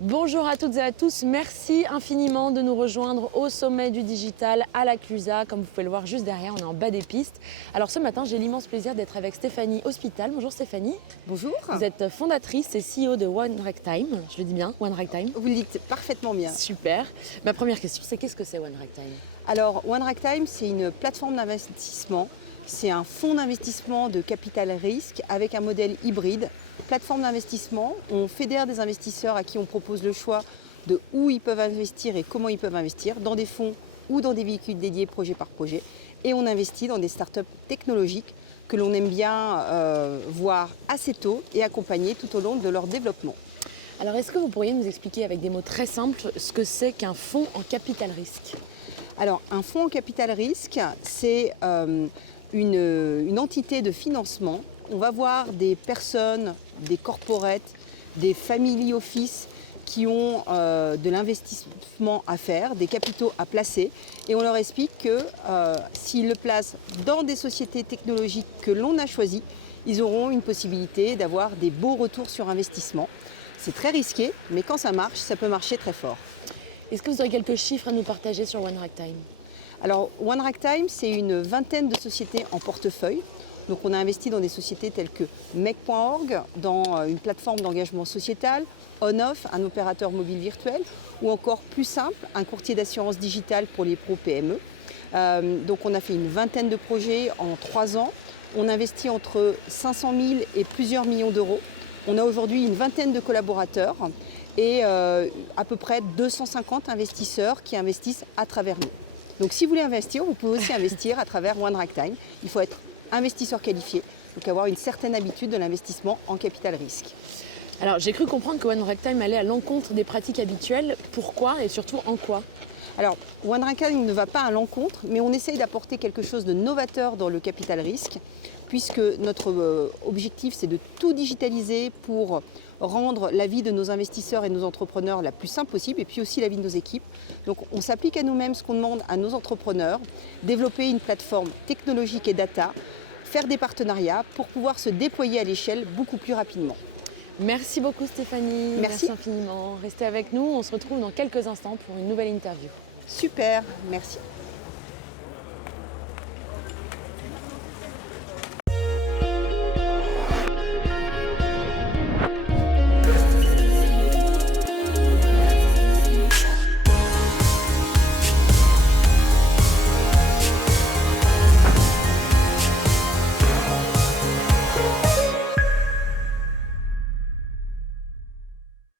Bonjour à toutes et à tous, merci infiniment de nous rejoindre au sommet du digital à la Clusa. Comme vous pouvez le voir juste derrière, on est en bas des pistes. Alors ce matin, j'ai l'immense plaisir d'être avec Stéphanie Hospital. Bonjour Stéphanie. Bonjour. Vous êtes fondatrice et CEO de One Ragtime. Je le dis bien, One Ragtime. Vous le dites parfaitement bien. Super. Ma première question, c'est qu'est-ce que c'est One Ragtime? Alors, One Ragtime, c'est une plateforme d'investissement. C'est un fonds d'investissement de capital risque avec un modèle hybride. Plateforme d'investissement, on fédère des investisseurs à qui on propose le choix de où ils peuvent investir et comment ils peuvent investir, dans des fonds ou dans des véhicules dédiés projet par projet. Et on investit dans des startups technologiques que l'on aime bien voir assez tôt et accompagner tout au long de leur développement. Alors est-ce que vous pourriez nous expliquer avec des mots très simples ce que c'est qu'un fonds en capital risque? Alors, un fonds en capital risque, c'est une entité de financement. On va voir des personnes, des corporates, des family office qui ont de l'investissement à faire, des capitaux à placer. Et on leur explique que s'ils le placent dans des sociétés technologiques que l'on a choisies, ils auront une possibilité d'avoir des beaux retours sur investissement. C'est très risqué, mais quand ça marche, ça peut marcher très fort. Est-ce que vous aurez quelques chiffres à nous partager sur One Ragtime? Alors, One Ragtime, c'est une vingtaine de sociétés en portefeuille. Donc, on a investi dans des sociétés telles que Mec.org, dans une plateforme d'engagement sociétal, OnOff, un opérateur mobile virtuel, ou encore plus simple, un courtier d'assurance digitale pour les pros PME. Donc, on a fait une vingtaine de projets en 3 ans. On investit entre 500 000 et plusieurs millions d'euros. On a aujourd'hui une vingtaine de collaborateurs et à peu près 250 investisseurs qui investissent à travers nous. Donc si vous voulez investir, vous pouvez aussi investir à travers One Ragtime. Il faut être investisseur qualifié, donc avoir une certaine habitude de l'investissement en capital risque. Alors j'ai cru comprendre que One Ragtime allait à l'encontre des pratiques habituelles. Pourquoi et surtout en quoi? Alors, One Ragtime ne va pas à l'encontre, mais on essaye d'apporter quelque chose de novateur dans le capital risque, puisque notre objectif, c'est de tout digitaliser pour rendre la vie de nos investisseurs et nos entrepreneurs la plus simple possible, et puis aussi la vie de nos équipes. Donc, on s'applique à nous-mêmes ce qu'on demande à nos entrepreneurs, développer une plateforme technologique et data, faire des partenariats pour pouvoir se déployer à l'échelle beaucoup plus rapidement. Merci beaucoup Stéphanie, Merci infiniment. Restez avec nous, on se retrouve dans quelques instants pour une nouvelle interview. Super, merci.